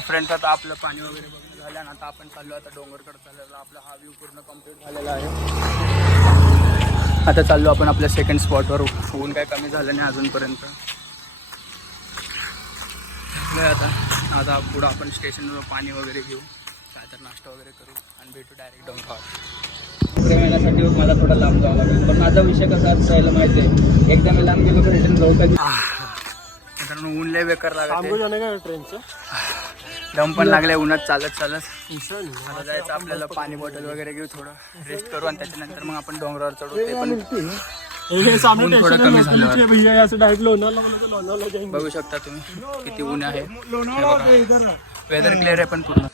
Friends आता आपलं पाणी वगैरे बघणं झालं आणि आता आपण चाललो आता डोंगरकडे चाललेला. आपला हा व्ह्यू पूर्ण कम्प्लीट झालेला आहे. आता चाललो आपण आपल्या सेकंड स्पॉटवर. ऊन काय कमी झालं नाही अजूनपर्यंत. आता पुढं आपण स्टेशनवर पाणी वगैरे घेऊ, काय तर नाश्ता वगैरे करू आणि भेटू डायरेक्ट डोंगरावर. येण्यासाठी मला थोडा लांब जावं लागेल, पण माझा विषय कसा राहिला माहिती आहे, एकदा मी लांब गेलो तर रिटर्न जाऊ कधी. कारण ऊन लय बेकार लागत, ट्रेनचं दम पण लागले उन्हात चालत. आता जायचं आपल्याला, पाणी बॉटल वगैरे घेऊ, थोडं रेस्ट करू आणि त्याच्यानंतर मग आपण डोंगरावर चढू. ते पण ऊन थोडं कमी झालं. बघू शकता तुम्ही किती ऊन आहे. वेदर क्लिअर आहे पण पूर्ण.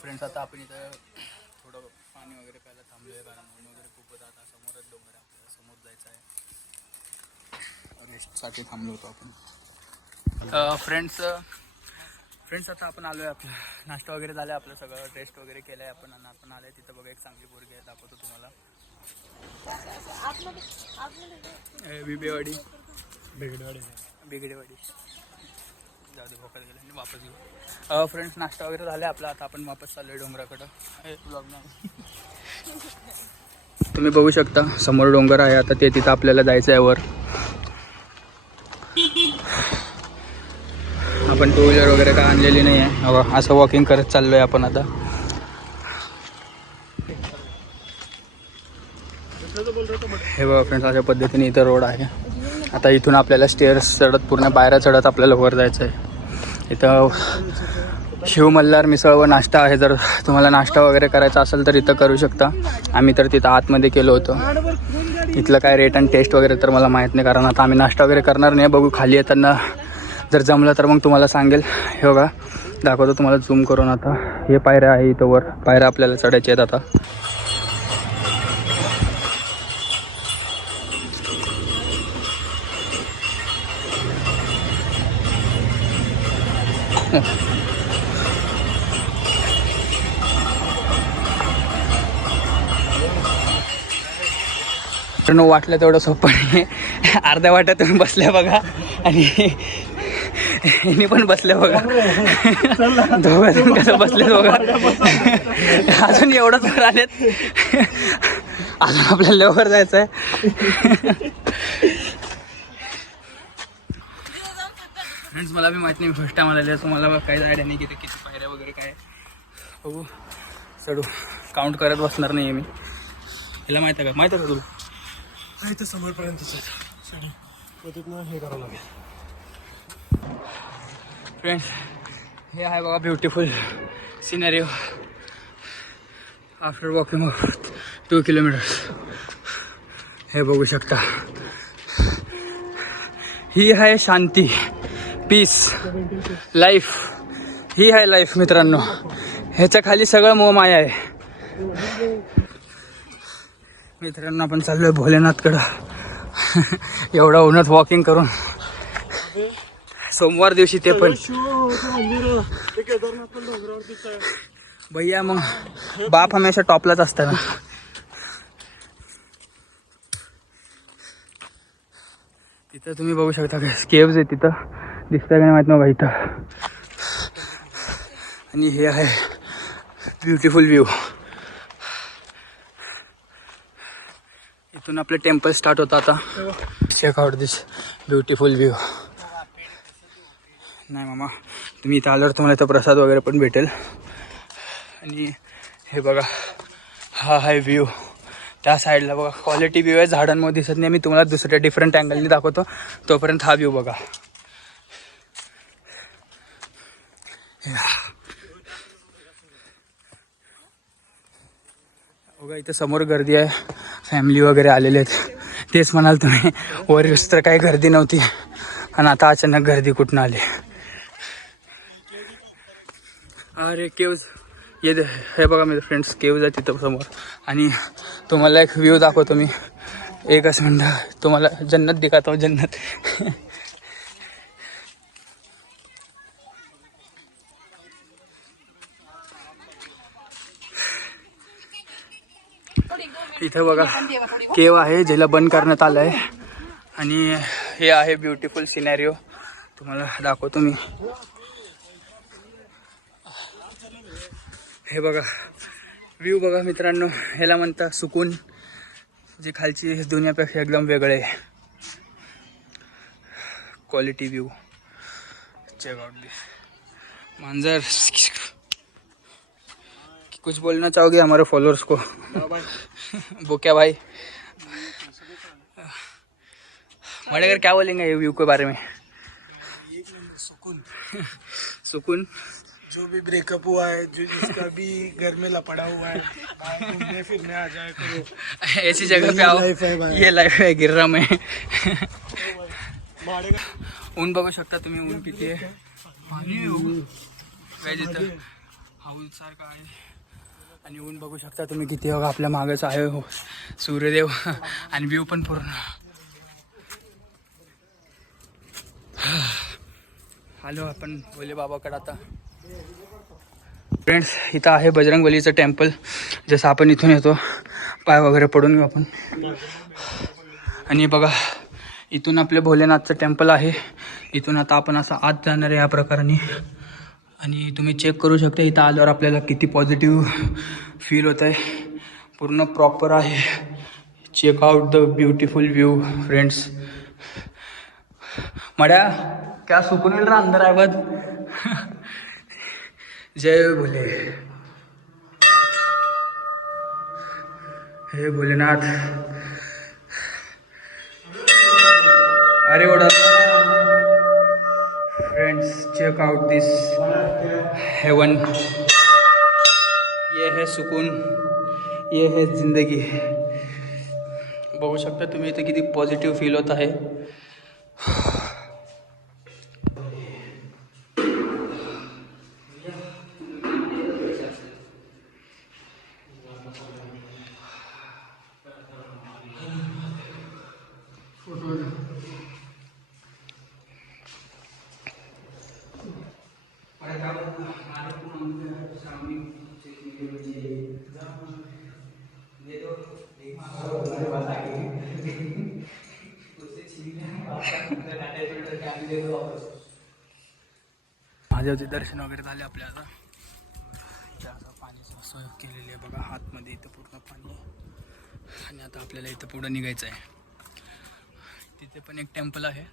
फ्रेंड्स आता आपण इथं थोडं पाणी वगैरे प्यायला थांबलोय, कारण ऊन वगैरे खूपच. आता समोरच डोंगर आहे, आपल्याला समोर जायचं आहे. रेस्टसाठी थांबलो होतो आपण. फ्रेंड्स आता आपण आलोय, आपलं नाश्ता वगैरे झालं, आपलं सगळं रेस्ट वगैरे केलंय आपण. आणि आपण आलोय तिथं बघा, एक चांगली पोरगी आहे, दाखवतो तुम्हाला. बिगडेवाडी जाऊ दे, भोकळ गेलं आणि वापस येऊ. फ्रेंड्स नाश्ता वगैरे झाला आपला, आता आपण वापस चाललोय डोंगराकडं. तुम्ही बघू शकता समोर डोंगर आहे. आता ते तिथं आपल्याला जायचं आहे वर. आपण टू व्हीलर वगैरे काय आणलेली नाही आहे, असं वॉकिंग करत चाललोय आपण आता. हे बघा फ्रेंड्स, अशा पद्धतीने इथं रोड आहे. आता इथून आपल्याला स्टेअर्स चढत, पूर्ण पायऱ्या चढत आपल्याला वर जायचं आहे. इथं शिव मल्हार मिसळ व नाश्ता आहे. जर तुम्हाला नाश्ता वगैरे करायचा असेल तर इथं करू शकता. आम्ही तर तिथं आतमध्ये केलो होतो. इथलं काय रेट आणि टेस्ट वगैरे तर मला माहीत नाही, कारण आता आम्ही नाश्ता वगैरे करणार नाही. बघू खाली येताना जर जमलं तर मग तुम्हाला सांगेल. हे बघा दाखवतो तुम्हाला झूम करून. आता हे पायऱ्या आहे, इथं वर पायऱ्या आपल्याला चढायच्या आहेत आता. वाटलं तेवढं सोपं नाही. अर्ध्या वाट्यात तुम्ही बसल्या बघा आणि हिने पण बसल्या बघा. दोघं कसं बसले बघा. अजून एवढंच वर आलेत, अजून आपल्याला लवकर जायचं आहे. फ्रेंड्स मला बी माहित नाही, फर्स्ट टाइम आलेलं, सो मला काहीच आयडिया नाही की किती पायऱ्या वगैरे काय. बघू चढू, काउंट करत बसणार नाही आहे मी. हिला माहिती आहे का, माहिती आहे का तुला? इथं समोरपर्यंतच हे करावं लागेल. फ्रेंड्स हे आहे बघा beautiful scenario after walking 2 kilometres. हे बघू शकता, ही आहे शांती, पीस, लाईफ. ही आहे लाईफ मित्रांनो. ह्याच्या खाली सगळं मोहमाया आहे. मित्रांनो आपण चाललोय भोलेनाथकडं. एवढा उन्हात वॉकिंग करून, सोमवार दिवशी ते पण. भैया मग बाप हमेशा टॉपलाच असतं ना. तिथं तुम्ही बघू शकता काय केव्ज आहे, तिथं दिसतंय का नाही माहित नाही इथं. आणि हे आहे ब्युटिफुल व्ह्यू. इथून आपलं टेम्पल स्टार्ट होतं. आता चेक आउट दिस ब्युटिफुल व्ह्यू. नाही मामा, तुम्ही इथं आल्यावर तुम्हाला इथं प्रसाद वगैरे पण भेटेल. आणि हे बघा हा आहे व्ह्यू. त्या साईडला बघा क्वालिटी व्ह्यू आहे, झाडांमध्ये दिसत नाही. मी तुम्हाला दुसऱ्या डिफरंट अँगलनी दाखवतो, तोपर्यंत हा व्ह्यू बघा. बघा इथं समोर गर्दी आहे, फॅमिली वगैरे आलेले आहेत. तेच म्हणाल तुम्ही, वर तर काही गर्दी नव्हती आणि आता अचानक गर्दी कुठून आली. अरे केव्ज हे बघा मी फ्रेंड्स, केव्ज आहे तिथं समोर. आणि तुम्हाला एक व्ह्यू दाखवतो मी, एकच मिनटं. तुम्हाला जन्नत दिखाता हूं, जन्नत. इथे बघा केव आहे, ज्याला बंद करण्यात आलं आहे. आणि हे आहे ब्युटिफुल सिनॅरिओ, तुम्हाला दाखवतो मी. हे बघा व्ह्यू बघा मित्रांनो, ह्याला म्हणता सुकून, जे खालची दुनियापेक्षा एकदम वेगळे क्वालिटी व्यू. चेक आउट दिस मंजर. कुछ बोलना चाहोगे हमारे फॉलोअर्स को? वो क्या भाई मडेगर क्या बोलेंगे ये व्यू के बारे में? सुकून. सुकून. जो भी ब्रेकअप हुआ है, जो जिसका भी घर में लपड़ा हुआ है, बाहर घूमने फिरने आ जाए करो. ऐसी जगह पे आओ, ये लाईफ आहे गिर्रा में. ऊन बघू शकता तुम्ही, ऊन किती आहे. पाणी काय तिथं हाऊस सारखं आहे. आणि ऊन बघू शकता तुम्ही किती बघा, आपल्या मागच आहे हो सूर्यदेव. आणि व्ह्यू पण पूर्ण. आलो आपण भोले बाबाकडे आता. फ्रेंड्स इथं आहे बजरंगबलीचं टेम्पल. जसं आपण इथून येतो पाय वगैरे पडून घेऊ आपण. आणि बघा इथून आपले भोलेनाथचं टेम्पल आहे. इथून आता आपण असं आत जाणार आहे या प्रकाराने. आणि तुम्ही चेक करू शकता इथं आल्यावर आपल्याला किती पॉझिटिव्ह फील होत आहे. पूर्ण प्रॉपर आहे. Check out the beautiful view friends. मड्या क्या सुकून मिल रहा अंदर आहे बद. जय भोले. हे भोलेनाथ. अरे ओढा फ्रेंड्स, चेक आउट दिस हेवन. ये है सुकून, ये है जिंदगी. बघू शकता तुम्ही इथे किती पॉझिटिव्ह फील होत आहे. महादेवचे दर्शन वगैरे झाले आपल्याला. पाण्याची सोय केलेली आहे बघा आतमध्ये, इथं पूर्ण पाणी आहे. आणि आता आपल्याला इथं पुढं निघायचं आहे. तिथे पण एक टेम्पल आहे.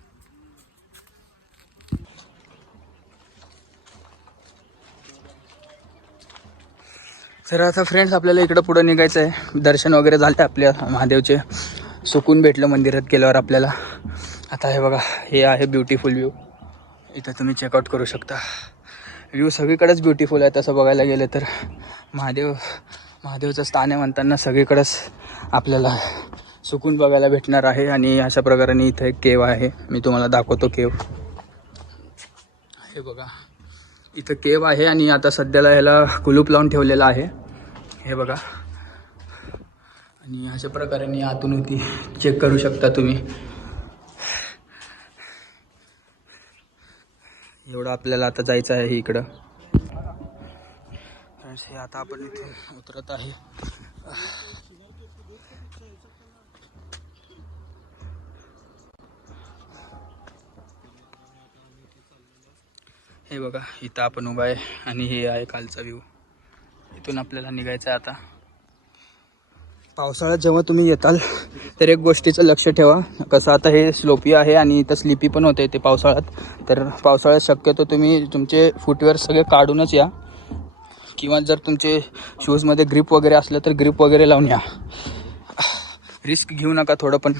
तर आता फ्रेंड्स आपल्याला इकडं पुढं निघायचं आहे. दर्शन वगैरे झाले आपल्या महादेवचे. सुकून भेटलं मंदिरात गेल्यावर आपल्याला. आता हे बघा हे आहे ब्युटिफुल व्ह्यू. इथं तुम्ही चेकआउट करू शकता. व्ह्यू सगळीकडेच ब्युटिफुल आहे तसं बघायला गेलं तर. महादेवचं स्थान आहे म्हणताना सगळीकडेच आपल्याला सुकून बघायला भेटणार आहे. आणि अशा प्रकारे इथं एक केव आहे, मी तुम्हाला दाखवतो केव. हे बघा इथं केव आहे. आणि आता सध्याला ह्याला कुलूप लावून ठेवलेलं आहे. हे बघा. आणि अशा प्रकारे आतून होती चेक करू शकता तुम्ही. एवढं आपल्याला आता जायचं आहे इकडं. फ्रेंड्स हे आता आपण इथून उतरत आहे. हे बघा इथं आपण उभा आहे आणि हे आहे कालचा व्ह्यू. इथून आपल्याला निघायचं आहे आता. पावसाळ्यात जेव्हा तुम्ही येताल तर एक गोष्टीचं लक्ष ठेवा. कसं आता हे स्लोपी आहे आणि इथं स्लिपी पण होते ते पावसाळ्यात. तर पावसाळ्यात शक्यतो तुम्ही तुमचे फुटवेअर सगळे काढूनच या. किंवा जर तुमचे शूजमध्ये ग्रिप वगैरे असलं तर ग्रिप वगैरे लावून या. रिस्क घेऊ नका थोडं पण.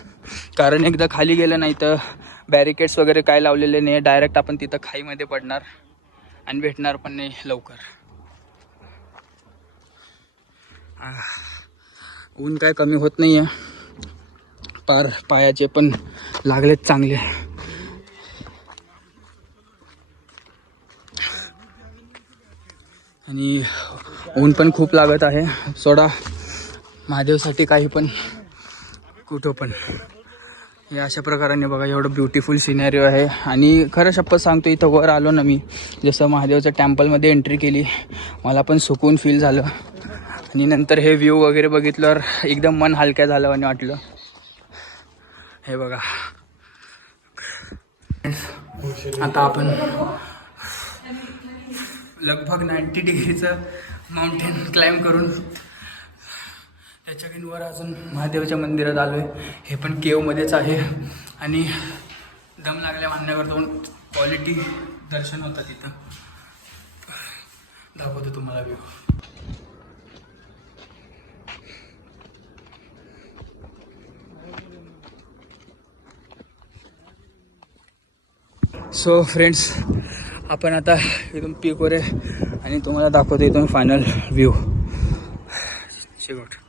कारण एकदा खाली गेलं नाही तर बॅरिकेड्स वगैरे काय लावलेले नाही. डायरेक्ट आपण तिथं खाईमध्ये पडणार आणि भेटणार पण नाही लवकर. ऊन काय कमी होत नाही आहे. पार पायाचे पण लागलेत चांगले. आणि ऊन पण खूप लागत आहे. सोडा महादेवसाठी काही पण कुठं पण. हे अशा प्रकाराने बघा एवढं ब्युटिफुल सिनॅरिओ आहे. आणि खरं शपथ सांगतो इथं वर आलो ना मी, जसं महादेवच्या टेम्पलमध्ये एंट्री केली मला पण सुकून फील झालं. आणि नंतर हे व्ह्यू वगैरे बघितल्यावर एकदम मन हलक्या झालं आणि वाटलं. हे बघा आता आपण लगभग 90 डिग्रीचं माउंटेन क्लाइंब करून त्याच्यावर अजून महादेवाच्या मंदिरात आलो आहे. हे पण केवमध्येच आहे आणि दम लागल्या मान्यवर दोन क्वालिटी दर्शन होतं तिथं. दाखवतो तुम्हाला व्ह्यू. सो फ्रेंड्स, आपण आता इथून पीकवर आहे आणि तुम्हाला दाखवतो इथून फायनल व्ह्यू. शेवट.